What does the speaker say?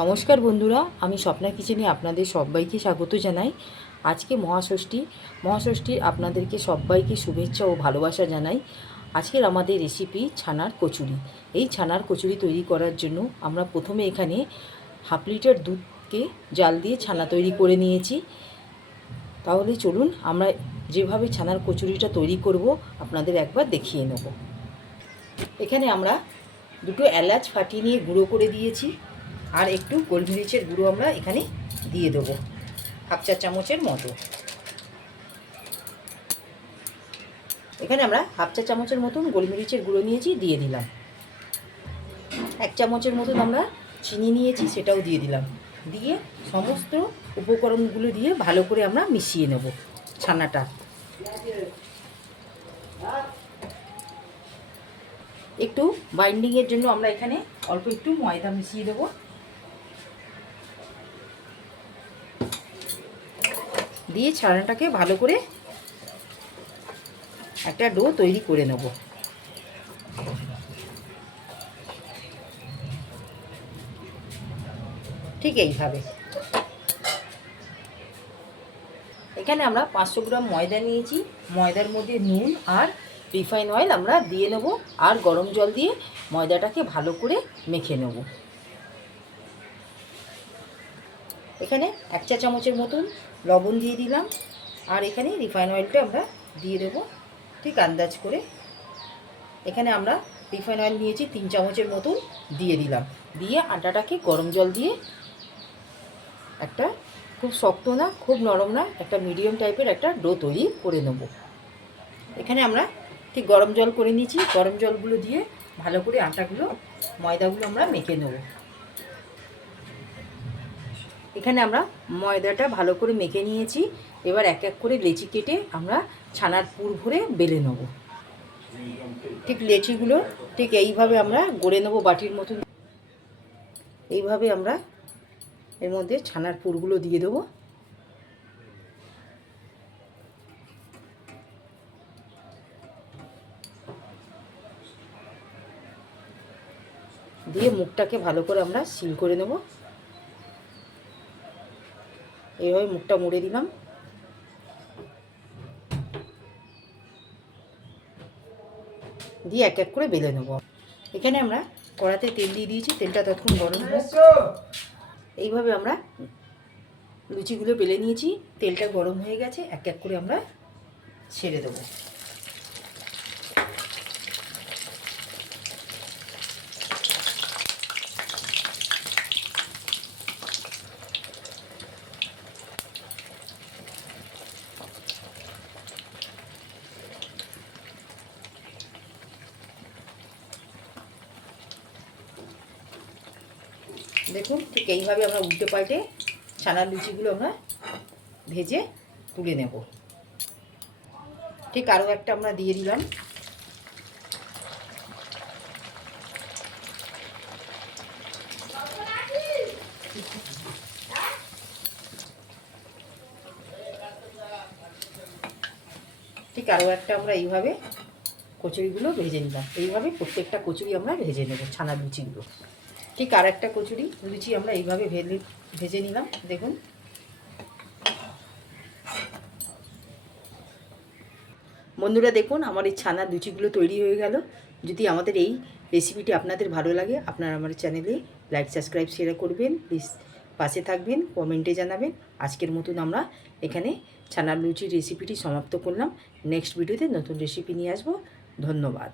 নমস্কার বন্ধুরা, আমি স্বপ্না কিচেনে আপনাদের সবাইকে স্বাগত জানাই। আজকে মহাষষ্ঠীর আপনাদেরকে সবাইকে শুভেচ্ছা ও ভালোবাসা জানাই। আজকের আমাদের রেসিপি ছানার কচুরি। এই ছানার কচুরি তৈরি করার জন্য আমরা প্রথমে এখানে হাফ লিটার দুধকে জাল দিয়ে ছানা তৈরি করে নিয়েছি। তাহলে চলুন আমরা যেভাবে ছানার কচুরিটা তৈরি করব আপনাদের একবার দেখিয়ে নেব। এখানে আমরা দুটো এলাচ ফাটিয়ে নিয়ে গুঁড়ো করে দিয়েছি, আর একটু গোলমরিচের গুঁড়ো আমরা এখানে দিয়ে দেবো, হাফ চা চামচের মতো। এখানে আমরা হাফ চা চামচের মতন গোলমরিচের গুঁড়ো নিয়েছি, দিয়ে দিলাম। 1 চামচের মতন আমরা চিনি নিয়েছি, সেটাও দিয়ে দিলাম। দিয়ে সমস্ত উপকরণগুলো দিয়ে ভালো করে আমরা মিশিয়ে নেব ছানাটা। একটু বাইন্ডিংয়ের জন্য আমরা এখানে অল্প একটু ময়দা মিশিয়ে দেবো। দিয়ে ছানাটাকে ভালো করে একটা ডো তৈরি করে নেব। ঠিক এইভাবে। এখানে আমরা 500 গ্রাম ময়দা নিয়েছি। ময়দার মধ্যে নুন আর রিফাইন অয়েল আমরা দিয়ে নেব, আর গরম জল দিয়ে ময়দাটাকে ভালো করে মেখে নেব। এখানে 1 চা চামচের মতন লবণ দিয়ে দিলাম, আর এখানে রিফাইন অয়েলটা আমরা দিয়ে দেবো ঠিক আন্দাজ করে। এখানে আমরা রিফাইন অয়েল নিয়েছি 3 চামচের মতন, দিয়ে দিলাম। দিয়ে আটাটাকে গরম জল দিয়ে একটা খুব শক্ত না খুব নরম না, একটা মিডিয়াম টাইপের একটা ডো তৈরি করে নেব। এখানে আমরা ঠিক গরম জল করে নিয়েছি। গরম জলগুলো দিয়ে ভালো করে ময়দাগুলো আমরা মেখে নেব। এখানে আমরা ময়দাটা ভালো করে মেখে নিয়েছি। এবার এক এক করে লেচি কেটে আমরা ছানার পুর ভরে বেলে নেব। ঠিক লেচিগুলো ঠিক এইভাবে আমরা গড়ে নেব বাটির মতন। এইভাবে আমরা এর মধ্যে ছানার পুরগুলো দিয়ে দেবো। দিয়ে মুখটাকে ভালো করে আমরা সিল করে নেব। এইভাবে মুখটা মুড়ে দিলাম। দিয়ে এক এক করে বেলে নেব। এখানে আমরা কড়াতে তেল দিয়ে দিয়েছি, তেলটা ততক্ষণ গরম হোক। এইভাবে আমরা লুচিগুলো বেলে নিয়েছি, তেলটা গরম হয়ে গেছে। এক এক করে আমরা ছেড়ে দেবো। দেখুন ঠিক এইভাবে আমরা উল্টে পাল্টে ছানার লুচিগুলো আমরা ভেজে তুলে নেব। ঠিক আরও একটা আমরা দিয়ে দিলাম। ঠিক আরও একটা আমরা এইভাবে কচুরিগুলো ভেজে নিলাম। এইভাবে প্রত্যেকটা কচুরি আমরা ভেজে নেব, ছানার লুচিগুলো। ঠিক আর একটা লুচি আমরা এইভাবে ভেজে নিলাম। দেখুন বন্ধুরা, দেখুন আমার এই ছানার লুচিগুলো তৈরি হয়ে গেল। যদি আমাদের এই রেসিপিটি আপনাদের ভালো লাগে, আপনারা আমার চ্যানেলে লাইক সাবস্ক্রাইব শেয়ার করবেন, প্লিজ পাশে থাকবেন, কমেন্টে জানাবেন। আজকের মতন আমরা এখানে ছানার লুচির রেসিপিটি সমাপ্ত করলাম। নেক্সট ভিডিওতে নতুন রেসিপি নিয়ে আসবো। ধন্যবাদ।